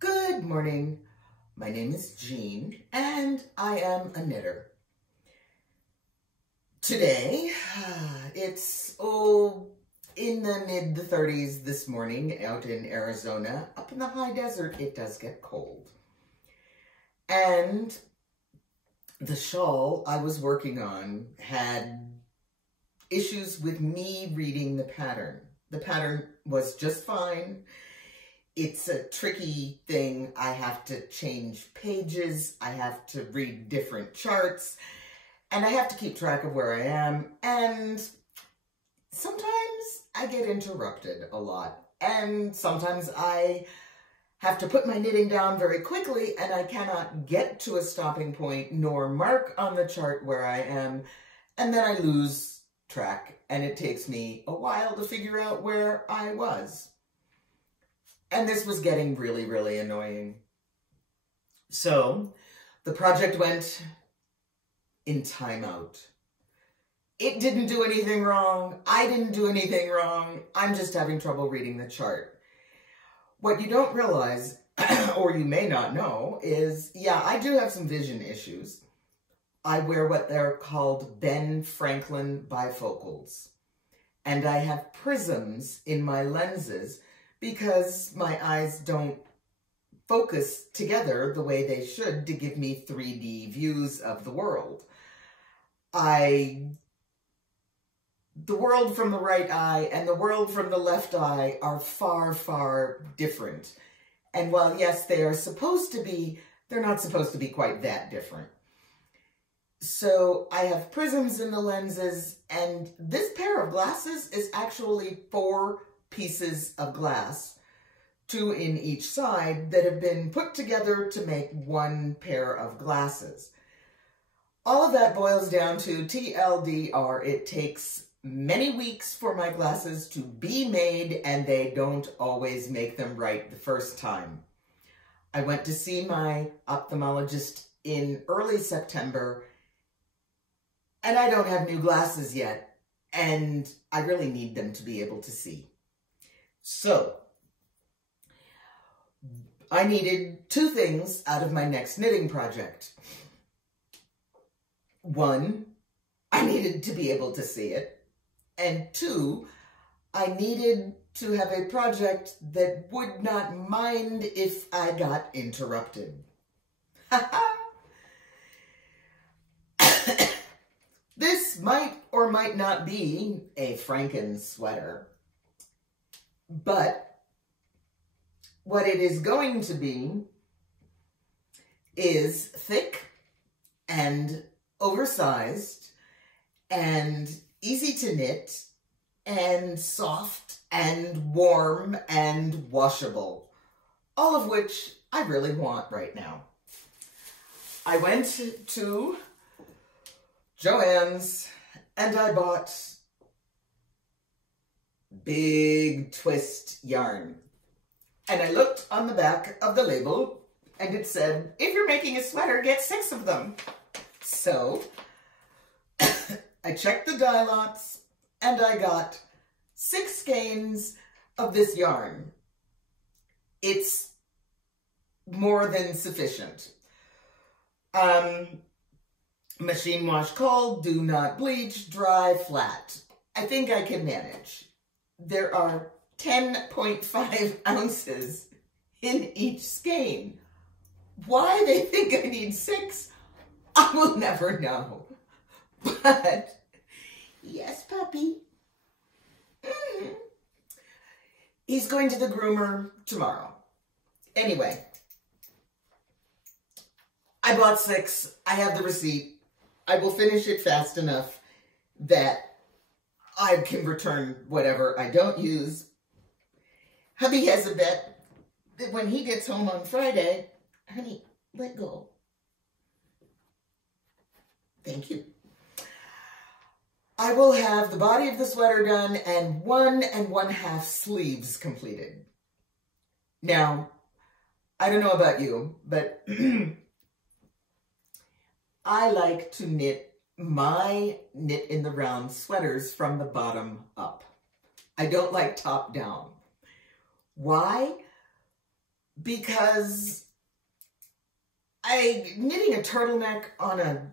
Good morning. My name is Jean and I am a knitter. Today, it's in the mid-30s this morning out in Arizona. Up in the high desert, it does get cold. And the shawl I was working on had issues with me reading the pattern. The pattern was just fine. It's a tricky thing. I have to change pages. I have to read different charts. And I have to keep track of where I am. And sometimes I get interrupted a lot. And sometimes I have to put my knitting down very quickly and I cannot get to a stopping point nor mark on the chart where I am. And then I lose track and it takes me a while to figure out where I was. And this was getting really, really annoying. So the project went in timeout. It didn't do anything wrong. I didn't do anything wrong. I'm just having trouble reading the chart. What you don't realize, or you may not know, is, yeah, I do have some vision issues. I wear what they're called Ben Franklin bifocals. And I have prisms in my lenses because my eyes don't focus together the way they should to give me 3D views of the world. The world from the right eye and the world from the left eye are far, far different. And while, yes, they are supposed to be, they're not supposed to be quite that different. So I have prisms in the lenses, and this pair of glasses is actually 4 pieces of glass, 2 in each side, that have been put together to make one pair of glasses. All of that boils down to TLDR. It takes many weeks for my glasses to be made, and they don't always make them right the first time. I went to see my ophthalmologist in early September, and I don't have new glasses yet, and I really need them to be able to see. So I needed 2 things out of my next knitting project. 1, I needed to be able to see it. And 2, I needed to have a project that would not mind if I got interrupted. This might or might not be a Franken sweater, but what it is going to be is thick and oversized and easy to knit and soft and warm and washable, all of which I really want right now. I went to Joann's and I bought big twist yarn. And I looked on the back of the label and it said, if you're making a sweater, get 6 of them. So I checked the dye lots and I got 6 skeins of this yarn. It's more than sufficient. Machine wash cold, do not bleach, dry, flat. I think I can manage. There are 10.5 ounces in each skein. Why they think I need 6, I will never know. But, yes, puppy. He's going to the groomer tomorrow. Anyway, I bought 6. I have the receipt. I will finish it fast enough that I can return whatever I don't use. Hubby has a bet that when he gets home on Friday, honey, let go. Thank you. I will have the body of the sweater done and 1 1/2 sleeves completed. Now, I don't know about you, but I like to knit my knit in the round sweaters from the bottom up. I don't like top down. Why? Because knitting a turtleneck on a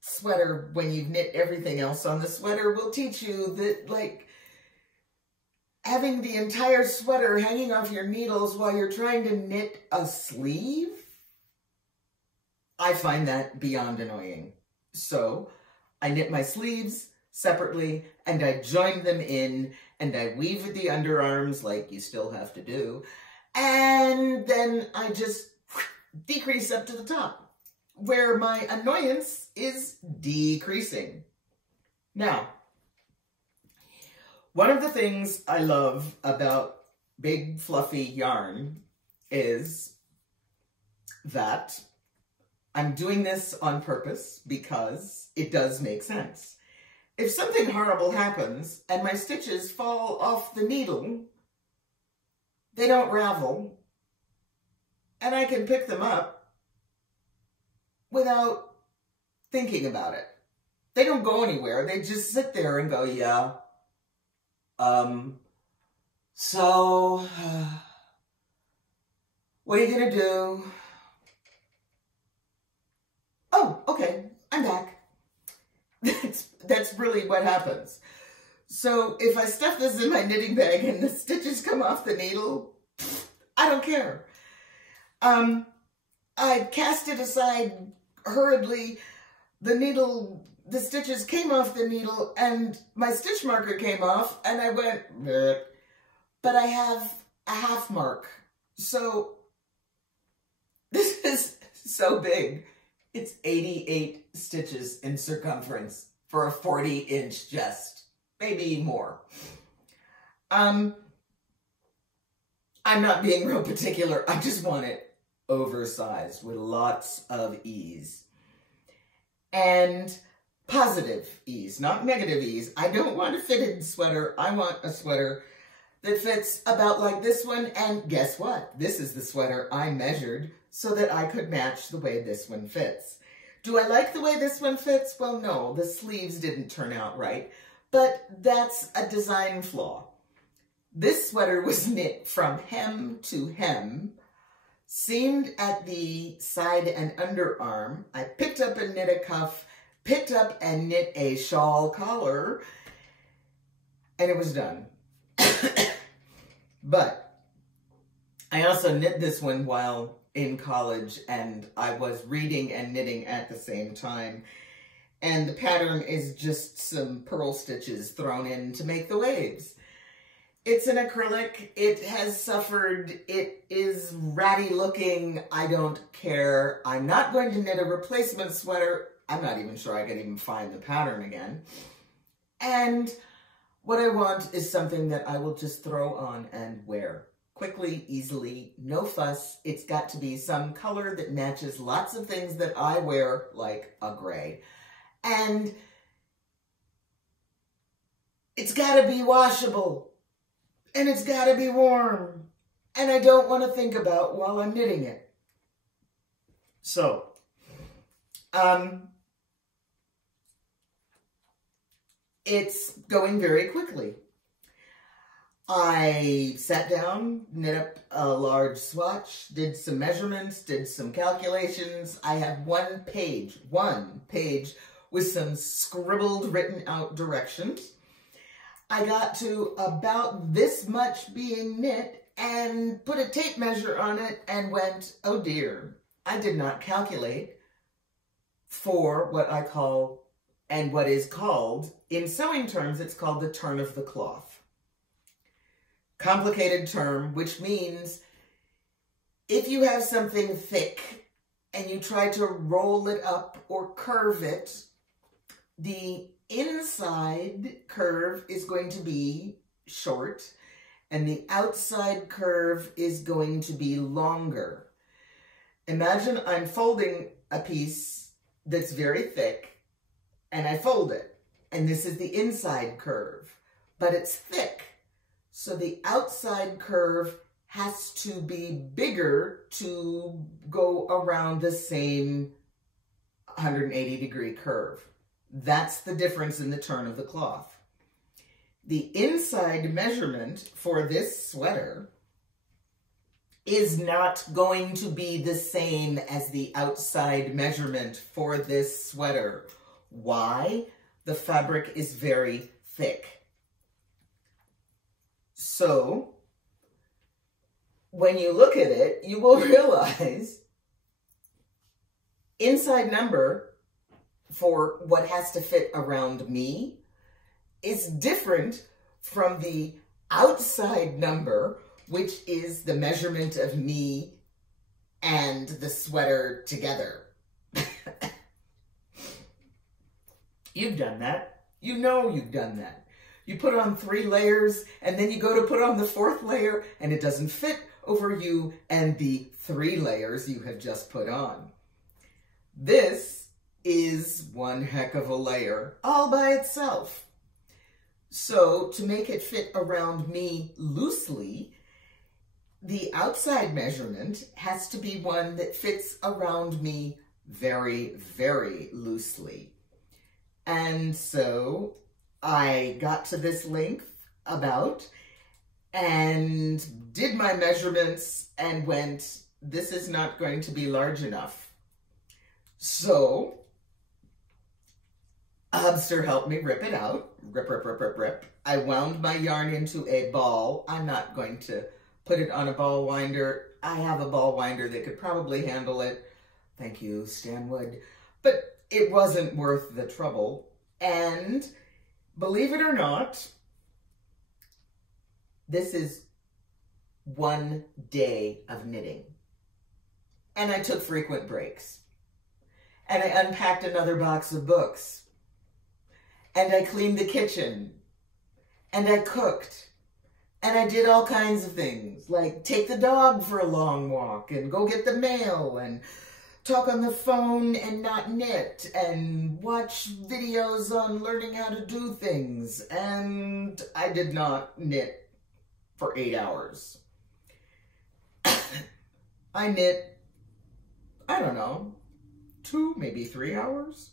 sweater when you've knit everything else on the sweater will teach you that, like, having the entire sweater hanging off your needles while you're trying to knit a sleeve, I find that beyond annoying. So I knit my sleeves separately and I join them in and I weave at the underarms like you still have to do. And then I just decrease up to the top where my annoyance is decreasing. Now, one of the things I love about big fluffy yarn is that I'm doing this on purpose because it does make sense. If something horrible happens and my stitches fall off the needle, they don't ravel, and I can pick them up without thinking about it. They don't go anywhere. They just sit there and go, yeah. So, what are you gonna do? Oh, okay, I'm back. That's really what happens. So if I stuff this in my knitting bag and the stitches come off the needle, I don't care. I cast it aside hurriedly. The stitches came off the needle and my stitch marker came off and I went, bleh. But I have a half mark. So this is so big. It's 88 stitches in circumference for a 40-inch chest, maybe more. I'm not being real particular. I just want it oversized with lots of ease. And positive ease, not negative ease. I don't want a fitted sweater. I want a sweater that fits about like this one. And guess what? This is the sweater I measured so that I could match the way this one fits. Do I like the way this one fits? Well, no, the sleeves didn't turn out right, but that's a design flaw. This sweater was knit from hem to hem, seamed at the side and underarm. I picked up and knit a cuff, picked up and knit a shawl collar, and it was done. But I also knit this one while in college, and I was reading and knitting at the same time. And the pattern is just some purl stitches thrown in to make the waves. It's an acrylic. It has suffered. It is ratty looking. I don't care. I'm not going to knit a replacement sweater. I'm not even sure I can even find the pattern again. And what I want is something that I will just throw on and wear. Quickly, easily, no fuss. It's got to be some color that matches lots of things that I wear, like a gray. And it's got to be washable. And it's got to be warm. And I don't want to think about while I'm knitting it. So, it's going very quickly. I sat down, knit up a large swatch, did some measurements, did some calculations. I have one page with some scribbled, written out directions. I got to about this much being knit and put a tape measure on it and went, oh dear, I did not calculate for what I call, and what is called, in sewing terms, it's called the turn of the cloth. Complicated term, which means if you have something thick and you try to roll it up or curve it, the inside curve is going to be short and the outside curve is going to be longer. Imagine I'm folding a piece that's very thick and I fold it, and this is the inside curve, but it's thick. So the outside curve has to be bigger to go around the same 180-degree curve. That's the difference in the turn of the cloth. The inside measurement for this sweater is not going to be the same as the outside measurement for this sweater. Why? The fabric is very thick. So, when you look at it, you will realize inside number for what has to fit around me is different from the outside number, which is the measurement of me and the sweater together. You've done that. You know you've done that. You put on 3 layers and then you go to put on the 4th layer and it doesn't fit over you and the 3 layers you have just put on. This is one heck of a layer all by itself. So to make it fit around me loosely, the outside measurement has to be one that fits around me very, very loosely. And so I got to this length about and did my measurements and went, this is not going to be large enough. So Hubster helped me rip it out. Rip, rip, rip, rip, rip. I wound my yarn into a ball. I'm not going to put it on a ball winder. I have a ball winder that could probably handle it. Thank you, Stanwood. But it wasn't worth the trouble. And believe it or not, this is 1 day of knitting. And I took frequent breaks. And I unpacked another box of books. And I cleaned the kitchen. And I cooked. And I did all kinds of things, like take the dog for a long walk and go get the mail and talk on the phone and not knit and watch videos on learning how to do things. And I did not knit for 8 hours. I knit, I don't know, 2, maybe 3 hours.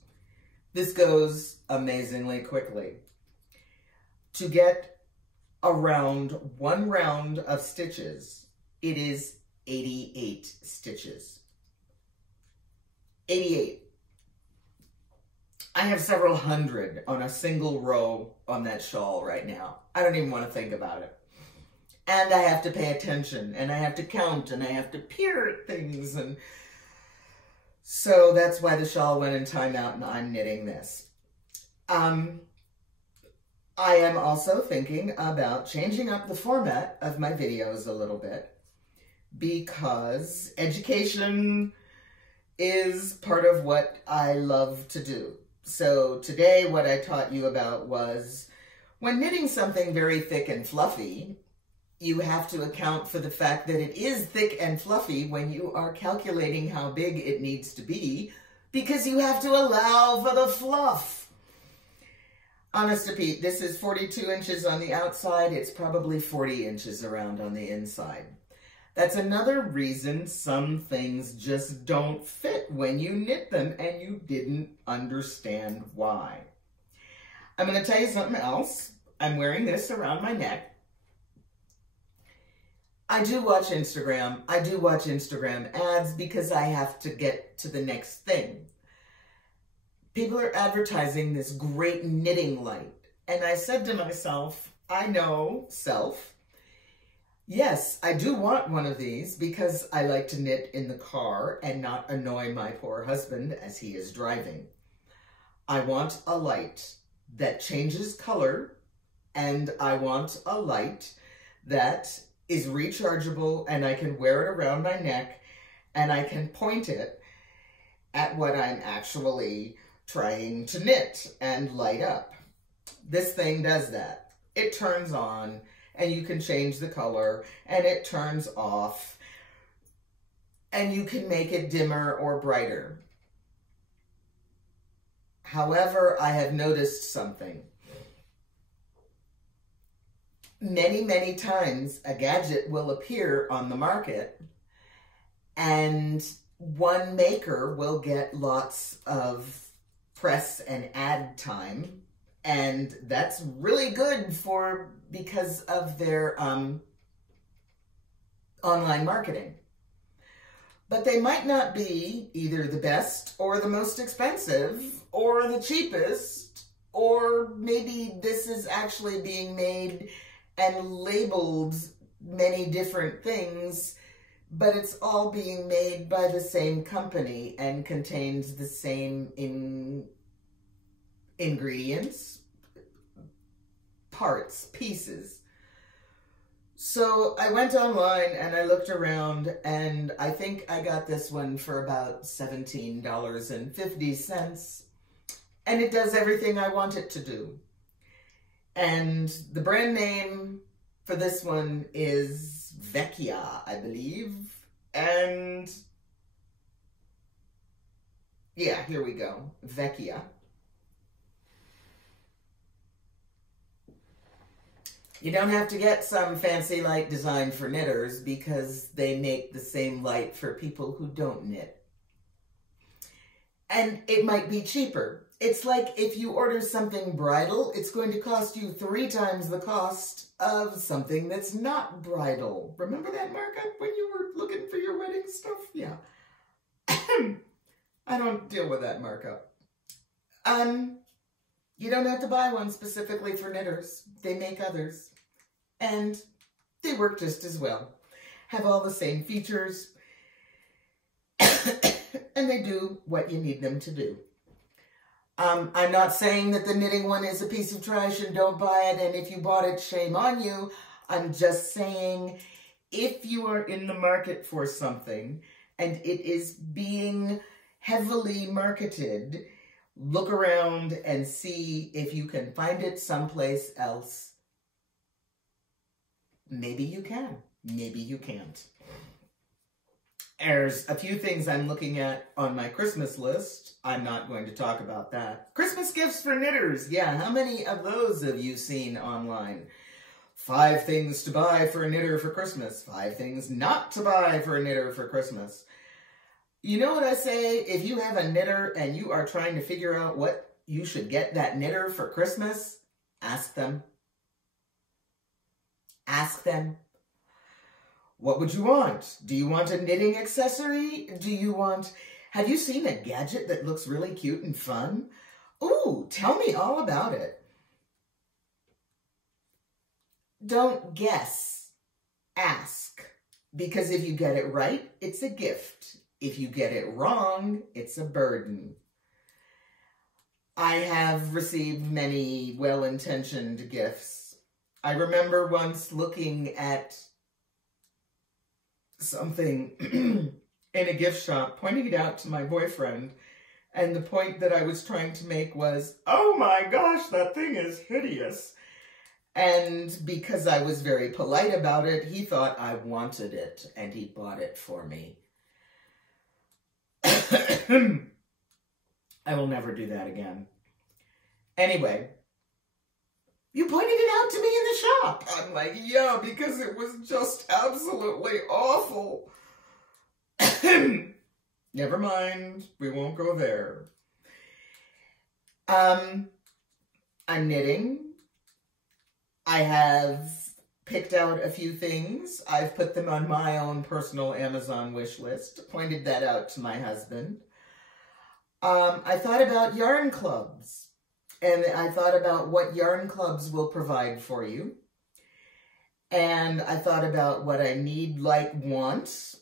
This goes amazingly quickly. To get around 1 round of stitches, it is 88 stitches. 88. I have several hundred on a single row on that shawl right now. I don't even want to think about it. And I have to pay attention, and I have to count, and I have to peer at things, and so that's why the shawl went in timeout, and I'm knitting this. I am also thinking about changing up the format of my videos a little bit because education is part of what I love to do. So today what I taught you about was when knitting something very thick and fluffy, you have to account for the fact that it is thick and fluffy when you are calculating how big it needs to be because you have to allow for the fluff. Honest to Pete, this is 42 inches on the outside. It's probably 40 inches around on the inside. That's another reason some things just don't fit when you knit them and you didn't understand why. I'm going to tell you something else. I'm wearing this around my neck. I do watch Instagram. I do watch Instagram ads because I have to get to the next thing. People are advertising this great knitting light. And I said to myself, I know, self, yes, I do want one of these because I like to knit in the car and not annoy my poor husband as he is driving. I want a light that changes color, and I want a light that is rechargeable and I can wear it around my neck and I can point it at what I'm actually trying to knit and light up. This thing does that. It turns on and you can change the color and it turns off and you can make it dimmer or brighter. However, I have noticed something. Many, many times a gadget will appear on the market and one maker will get lots of press and ad time, and that's really good because of their online marketing. But they might not be either the best or the most expensive or the cheapest, or maybe this is actually being made and labeled many different things, but it's all being made by the same company and contains the same ingredients, parts, pieces. So I went online and I looked around, and I think I got this one for about $17.50, and it does everything I want it to do. And the brand name for this one is Vecchia, I believe. And yeah, here we go, Vecchia. You don't have to get some fancy light designed for knitters because they make the same light for people who don't knit. And it might be cheaper. It's like if you order something bridal, it's going to cost you 3 times the cost of something that's not bridal. Remember that markup when you were looking for your wedding stuff? Yeah. I don't deal with that markup. You don't have to buy one specifically for knitters. They make others. And they work just as well. Have all the same features. And they do what you need them to do. I'm not saying that the knitting one is a piece of trash and don't buy it, and if you bought it, shame on you. I'm just saying, if you are in the market for something and it is being heavily marketed, look around and see if you can find it someplace else. Maybe you can, maybe you can't. There's a few things I'm looking at on my Christmas list. I'm not going to talk about that. Christmas gifts for knitters. Yeah, how many of those have you seen online? 5 things to buy for a knitter for Christmas. 5 things not to buy for a knitter for Christmas. You know what I say? If you have a knitter and you are trying to figure out what you should get that knitter for Christmas, ask them. Ask them. What would you want? Do you want a knitting accessory? Have you seen a gadget that looks really cute and fun? Ooh, tell me all about it. Don't guess. Ask. Because if you get it right, it's a gift. If you get it wrong, it's a burden. I have received many well-intentioned gifts. I remember once looking at something in a gift shop, pointing it out to my boyfriend, and the point that I was trying to make was, oh my gosh, that thing is hideous. And because I was very polite about it, he thought I wanted it, and he bought it for me. I will never do that again. Anyway, you pointed it out to me in the shop. I'm like, yeah, because it was just absolutely awful. Never mind, we won't go there. I'm knitting. I have picked out a few things. I've put them on my own personal Amazon wish list. Pointed that out to my husband. I thought about yarn clubs. And I thought about what yarn clubs will provide for you. And I thought about what I need, like, want,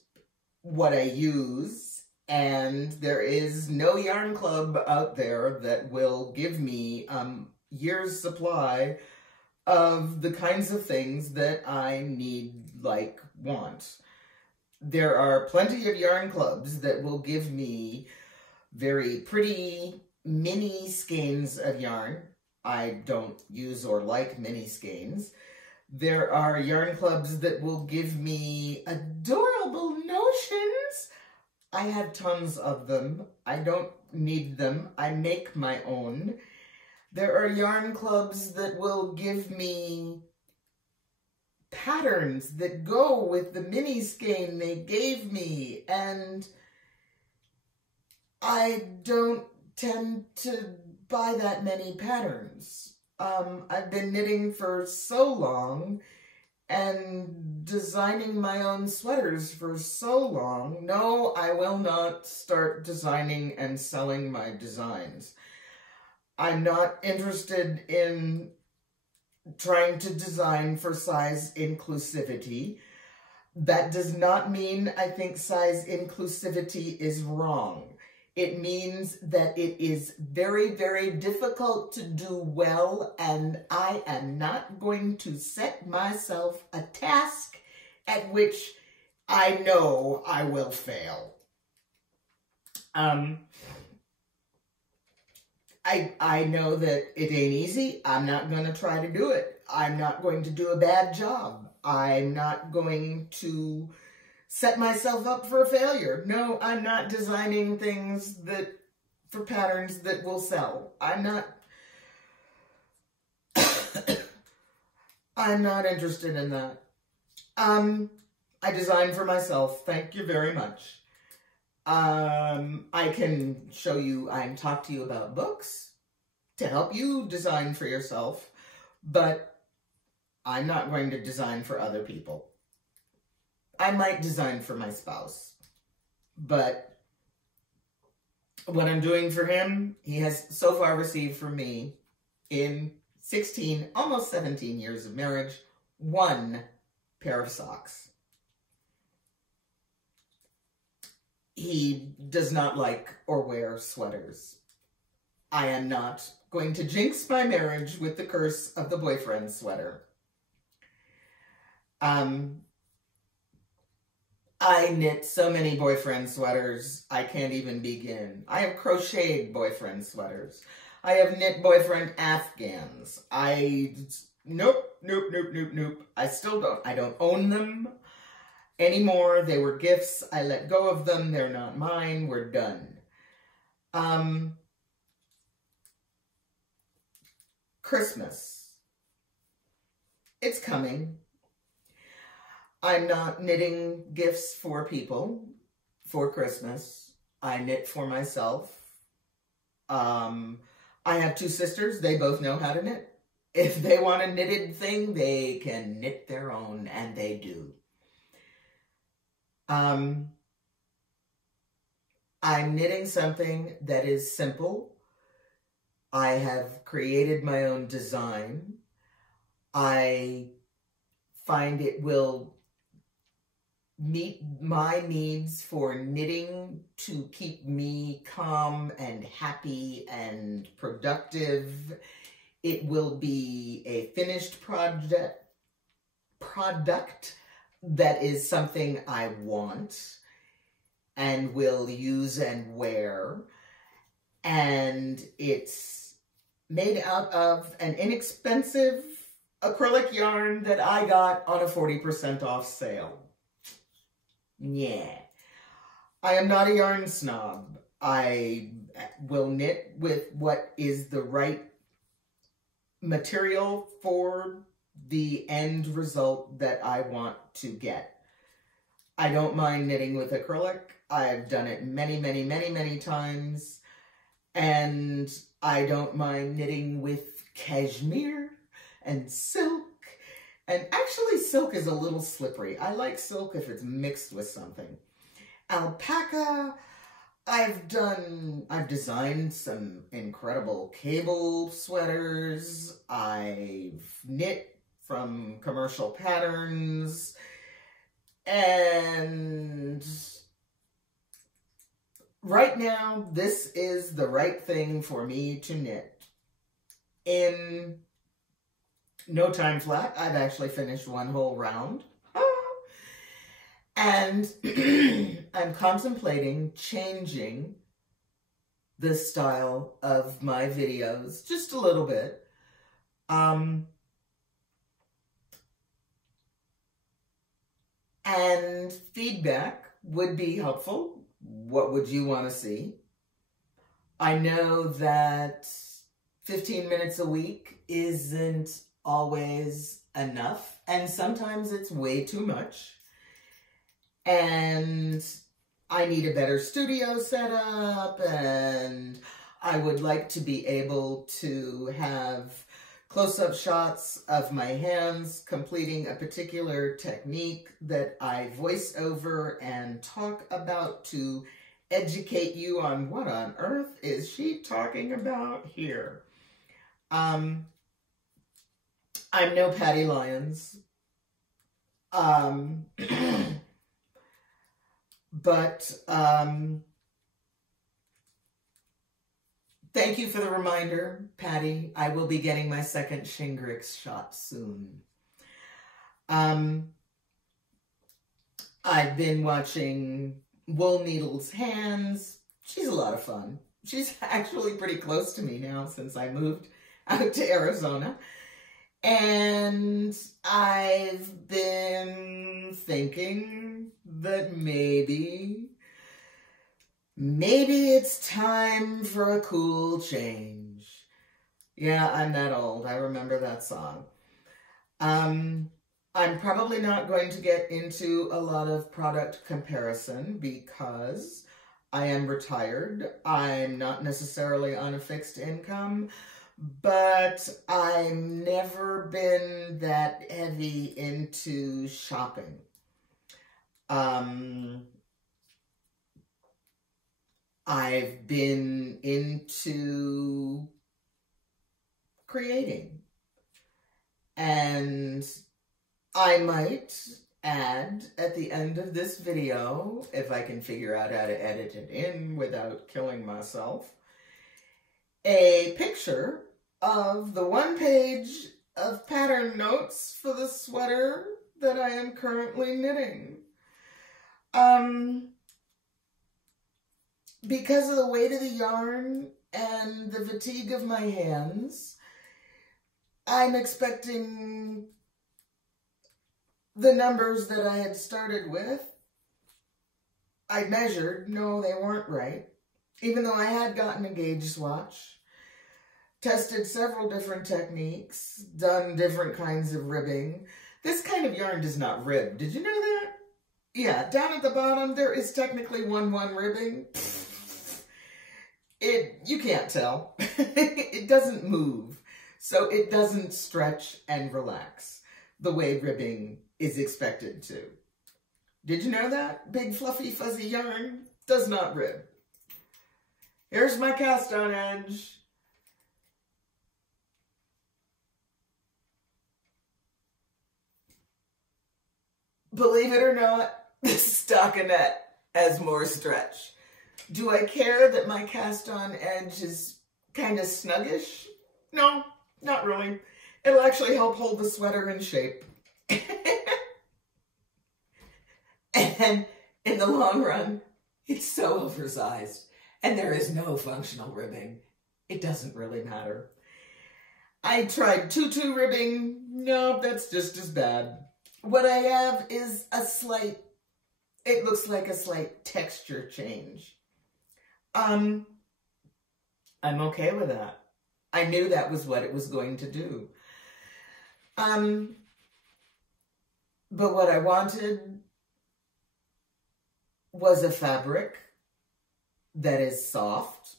what I use. And there is no yarn club out there that will give me year's supply of the kinds of things that I need, like, want. There are plenty of yarn clubs that will give me very pretty mini skeins of yarn. I don't use or like mini skeins. There are yarn clubs that will give me adorable notions. I have tons of them. I don't need them. I make my own. There are yarn clubs that will give me patterns that go with the mini skein they gave me, and I don't tend to buy that many patterns. I've been knitting for so long, and designing my own sweaters for so long. No, I will not start designing and selling my designs. I'm not interested in trying to design for size inclusivity. That does not mean I think size inclusivity is wrong. It means that it is very, very difficult to do well, and I am not going to set myself a task at which I know I will fail. I know that it ain't easy. I'm not going to try to do it. I'm not going to do a bad job. I'm not going to set myself up for a failure. No, I'm not designing things for patterns that will sell. I'm not interested in that. I design for myself. Thank you very much. I can show you and talk to you about books to help you design for yourself, but I'm not going to design for other people. I might design for my spouse, but what I'm doing for him, he has so far received from me in 16, almost 17 years of marriage, 1 pair of socks. He does not like or wear sweaters. I am not going to jinx my marriage with the curse of the boyfriend sweater. I knit so many boyfriend sweaters, I can't even begin. I have crocheted boyfriend sweaters. I have knit boyfriend Afghans. Nope. I don't own them anymore. They were gifts. I let go of them. They're not mine. We're done. Christmas. It's coming. I'm not knitting gifts for people for Christmas. I knit for myself. I have 2 sisters. They both know how to knit. If they want a knitted thing, they can knit their own, and they do. I'm knitting something that is simple. I have created my own design. I find it will meet my needs for knitting to keep me calm and happy and productive. It will be a finished product that is something I want and will use and wear. And it's made out of an inexpensive acrylic yarn that I got on a 40% off sale. Yeah. I am not a yarn snob. I will knit with what is the right material for the end result that I want to get. I don't mind knitting with acrylic. I've done it many times. And I don't mind knitting with cashmere and silk. And actually silk is a little slippery. I like silk if it's mixed with something. Alpaca, I've designed some incredible cable sweaters. I've knit from commercial patterns. And right now, this is the right thing for me to knit. In no time flat, I've actually finished 1 whole round. And I'm contemplating changing the style of my videos just a little bit. And feedback would be helpful. What would you want to see? I know that 15 minutes a week isn't always enough, and sometimes it's way too much. And I need a better studio setup, and I would like to be able to have close-up shots of my hands completing a particular technique that I voice over and talk about to educate you on what on earth is she talking about here. I'm no Patty Lyons. Thank you for the reminder, Patty. I will be getting my second Shingrix shot soon. I've been watching Wool Needle's Hands. She's a lot of fun. She's actually pretty close to me now since I moved out to Arizona. And I've been thinking that maybe it's time for a cool change. Yeah, I'm that old. I remember that song. I'm probably not going to get into a lot of product comparison because I am retired. I'm not necessarily on a fixed income, but I've never been that heavy into shopping. I've been into creating, and I might add at the end of this video, if I can figure out how to edit it in without killing myself, a picture of the one page of pattern notes for the sweater that I am currently knitting. Because of the weight of the yarn and the fatigue of my hands, I'm expecting the numbers that I had started with. I measured, no, they weren't right. Even though I had gotten a gauge swatch, tested several different techniques, done different kinds of ribbing. This kind of yarn does not rib. Did you know that? Yeah, down at the bottom, there is technically 1-1 ribbing. You can't tell. It doesn't move, so it doesn't stretch and relax the way ribbing is expected to. Did you know that? Big, fluffy, fuzzy yarn does not rib. Here's my cast on edge. Believe it or not, this stockinette has more stretch. Do I care that my cast on edge is kind of snuggish? No, not really. It'll actually help hold the sweater in shape. And in the long run, it's so oversized and there is no functional ribbing. It doesn't really matter. I tried tutu ribbing. No, that's just as bad. What I have is a slight, it looks like a slight texture change. I'm okay with that. I knew that was what it was going to do. But what I wanted was a fabric that is soft.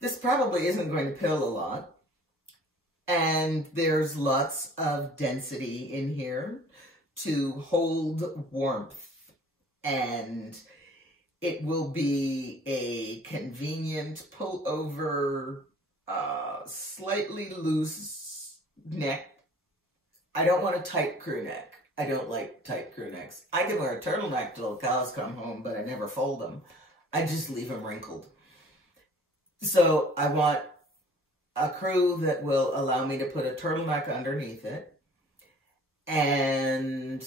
This probably isn't going to pill a lot. And there's lots of density in here to hold warmth. And it will be a convenient pull-over, slightly loose neck. I don't want a tight crew neck. I don't like tight crew necks. I can wear a turtleneck till the cows come home, but I never fold them. I just leave them wrinkled. So I want a crew that will allow me to put a turtleneck underneath it. And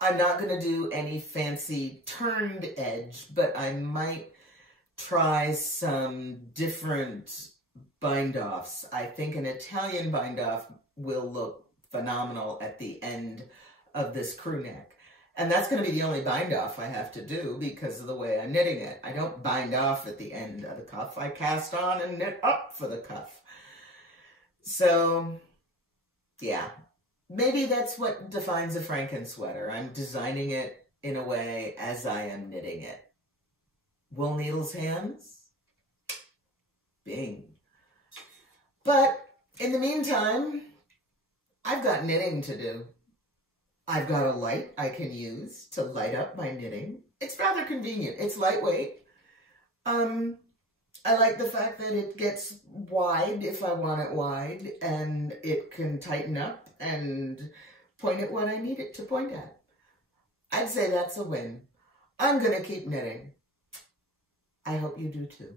I'm not going to do any fancy turned edge, but I might try some different bind-offs. I think an Italian bind-off will look phenomenal at the end of this crew neck. And that's going to be the only bind-off I have to do because of the way I'm knitting it. I don't bind off at the end of the cuff. I cast on and knit up for the cuff. So, yeah. Maybe that's what defines a Franken sweater. I'm designing it in a way as I am knitting it. Wool Needle's Hands? Bing. But in the meantime, I've got knitting to do. I've got a light I can use to light up my knitting. It's rather convenient. It's lightweight. I like the fact that it gets wide if I want it wide, and it can tighten up and point at what I need it to point at. I'd say that's a win. I'm going to keep knitting. I hope you do too.